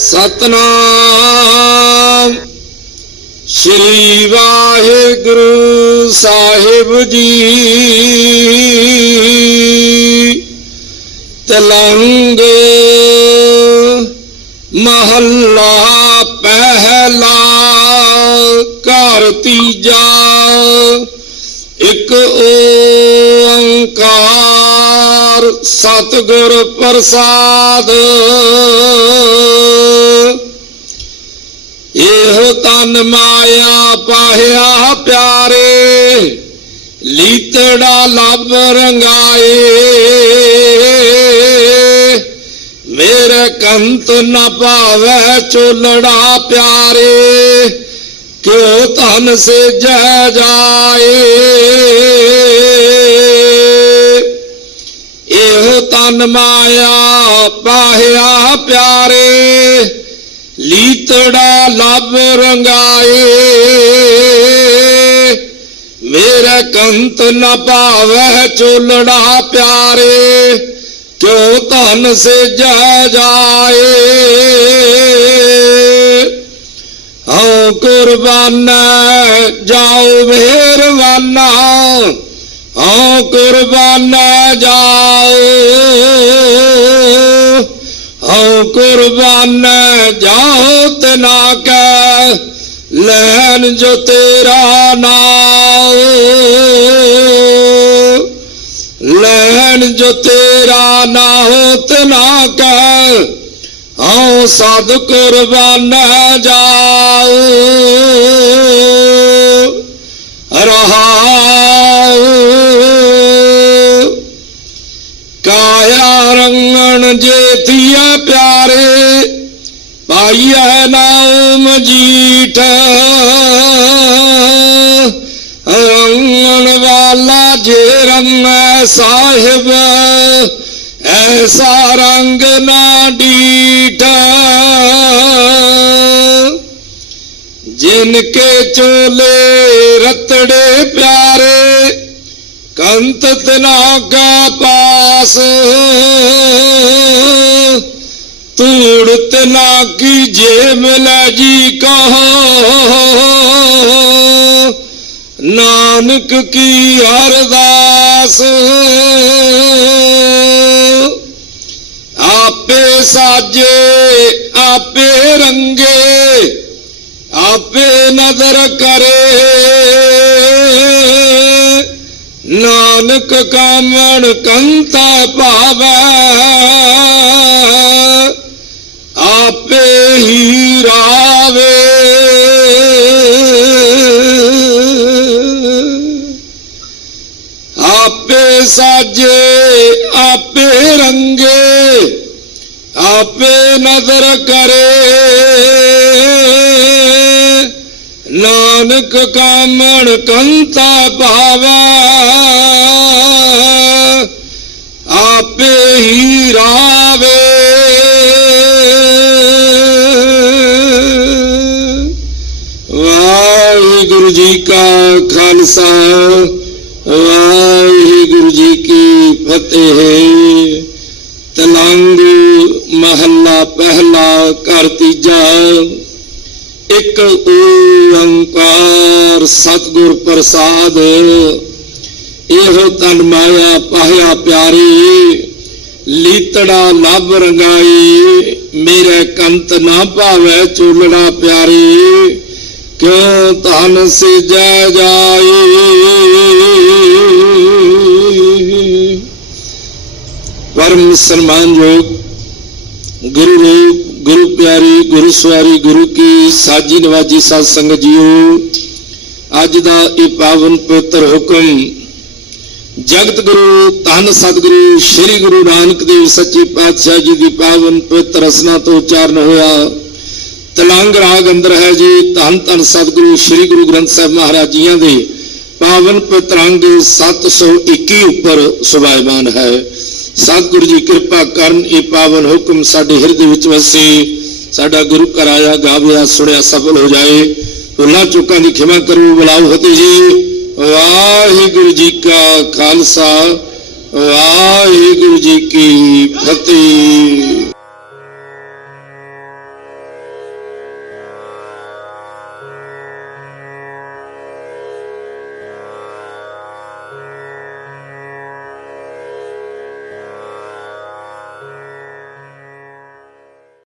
ਸਤਨਾਮ। ਸ੍ਰੀ ਵਾਹਿਗੁਰੂ ਸਾਹਿਬ ਜੀ। ਤਲੰਗ ਮਹੱਲਾ ਪਹਿਲਾ ਘਰ ਤੀਜਾ। ਇੱਕ ਓ ਸਤਿਗੁਰ ਪ੍ਰਸਾਦ। ਇਹੋ ਤਨ ਮਾਇਆ ਪਾਹਿਆ ਪਿਆਰੇ, ਲੀਤੜਾ ਲੱਭ ਰੰਗਾਏ। ਮੇਰੇ ਕੰਤ ਨਾ ਭਾਵੈ ਚੋਲੜਾ ਪਿਆਰੇ, ਕਿਉ ਧਨ ਸੇ ਜੈ ਜਾਏ? ਇਹੋ ਤਨ ਮਾਇਆ ਪਾਹਿਆ ਪਿਆਰੇ, ਲੀਤੜਾ ਲੱਭ ਰੰਗਾਏ। ਮੇਰੇ ਕੰਤ ਨ ਭਾਵੈ ਚੋਲੜਾ ਪਿਆਰੇ, ਕਿਉ ਧਨ ਸੇ ਜੈ ਜਾਏ। ਹਉ ਕੁਰਬਾਨ, ਜਾਉ ਮਿਹਰਬਾਨਾ, ਹਉ ਕੁਰਬਾਨ, ਜਾਉ ਕੁਰਬਾਨ ਜਾਓ ਤੇ ਨਾ ਕੈ ਲੈਣ ਜੋ ਤੇਰਾ ਨਾਮ ਲੈਣ ਜੋ ਤੇਰਾ ਨਾ ਤੇ ਨਾ ਕੈ ਹਉ ਸਦ ਕੁਰਬਾਨ ਜਾਉ ਰਹਾਉ ਕਾਇਆ ਰੰਗਣ ਜੇਤੀਆ ਪਿਆਰੇ ਪਾਈਐ ਨਾਮ ਜੀਠ। ਰੰਗਣ ਵਾਲਾ ਜੇ ਰੰਗੈ ਸਾਹਿਬ, ਐਸਾ ਰੰਗ ਨਾ ਡੀਠਾ। ਜਿਨ ਕੇ ਚੋਲੇ ਰਤੜੇ ਪਿਆਰੇ ਕੰਤ ਤਨਾ ਪਾਸ। ਤੂੜ ਤਨਾ ਕੀ ਜੇ ਮਿਲੈ ਜੀ ਕਹੋ। ਨਾਨਕ ਕੀ ਅਰਦਾਸ। ਆਪੇ ਸਾਜੇ, ਆਪੇ ਰੰਗੇ, ਆਪੇ ਨਦਰ ਕਰੇ। ਨਾਨਕ ਕਾਮਣ ਕੰਤਾ ਭਾਵੈ। ਆਪੇ ਹੀ ਰਾਵੇ। ਆਪੇ ਸਾਜੇ, ਆਪੇ ਰੰਗੇ, ਆਪੇ ਨਦਰ ਕਰੇ। ਨਾਨਕ ਕਾਮਣ ਕੰਤਾ ਭਾਵੈ। ਖਾਲਸਾ, ਵਾਹਿਗੁਰੂ ਜੀ ਕੀ ਫਤਿਹ। ਤਲੰਗ ਮਹੱਲਾ ਪਹਿਲਾ ਘਰ ਤੀਜਾ। ਇੱਕ ਓੰਕਾਰ ਸਤਿਗੁਰ ਪ੍ਰਸਾਦ। ਇਹੋ ਤਨ ਮਾਇਆ ਪਾਇਆ ਪਿਆਰੀ। ਲੀਤੜਾ ਲੱਭ ਰੰਗਾਈ, ਮੇਰੇ ਕੰਤ ਨਾ ਭਾਵੇ ਚੋਲੜਾ ਪਿਆਰੀ। ਕਿਉ ਧਨ ਸੇ ਜਾਈ? ਪਰਮ ਸਨਮਾਨਯੋਗ ਗੁਰੂ ਰੂਪ, ਗੁਰੂ ਪਿਆਰੀ, ਗੁਰੂ ਸਵਾਰੀ, ਗੁਰੂ ਕੀ ਸਾਜੀ ਨਵਾਜੀ ਸਾਧ ਸੰਗਤ ਜੀਓ, ਅੱਜ ਦਾ ਇਹ ਪਾਵਨ ਪਵਿੱਤਰ ਹੁਕਮ, ਜਗਤ ਗੁਰੂ, ਧੰਨ ਸਤਿਗੁਰੂ, ਸ੍ਰੀ ਗੁਰੂ ਨਾਨਕ ਦੇਵ ਸੱਚੇ ਪਾਤਸ਼ਾਹ ਜੀ ਦੀ ਪਾਵਨ ਪਵਿੱਤਰ ਰਸਨਾ ਤੋਂ ਉਚਾਰਨ ਹੋਇਆ। ਤਲੰਗ ਰਾਗ ਅੰਦਰ ਹੈ ਜੀ, ਧੰਨ ਧੰਨ ਸਤਿਗੁਰੂ ਸ੍ਰੀ ਗੁਰੂ ਗ੍ਰੰਥ ਸਾਹਿਬ ਮਹਾਰਾਜ ਜੀਆਂ ਦੇ। ਪਾਵਨ ਪਵਿੱਤਰ ਅੰਗ 721 ਉੱਪਰ ਸੁਭਾਇਮਾਨ ਹੈ। ਸਤਿਗੁਰੂ ਜੀ ਕਿਰਪਾ ਕਰਨ, ਇਹ ਪਾਵਨ ਹੁਕਮ ਸਾਡੇ ਹਿਰਦੇ ਵਿੱਚ ਵਸੇ। ਸਾਡਾ ਗੁਰੂ ਘਰ ਆਇਆ, ਗਾਵਿਆ, ਸੁਣਿਆ, ਸਫਲ ਹੋ ਜਾਏ। ਭੁੱਲਾਂ ਚੁੱਕਾਂ ਦੀ ਖਿਮਾ ਕਰੋ, ਬੁਲਾਓ ਫਤਿਹ ਜੀ। ਵਾਹਿਗੁਰੂ ਜੀ ਕਾ ਖਾਲਸਾ, ਵਾਹਿਗੁਰੂ ਜੀ ਕੀ ਫਤਿਹ।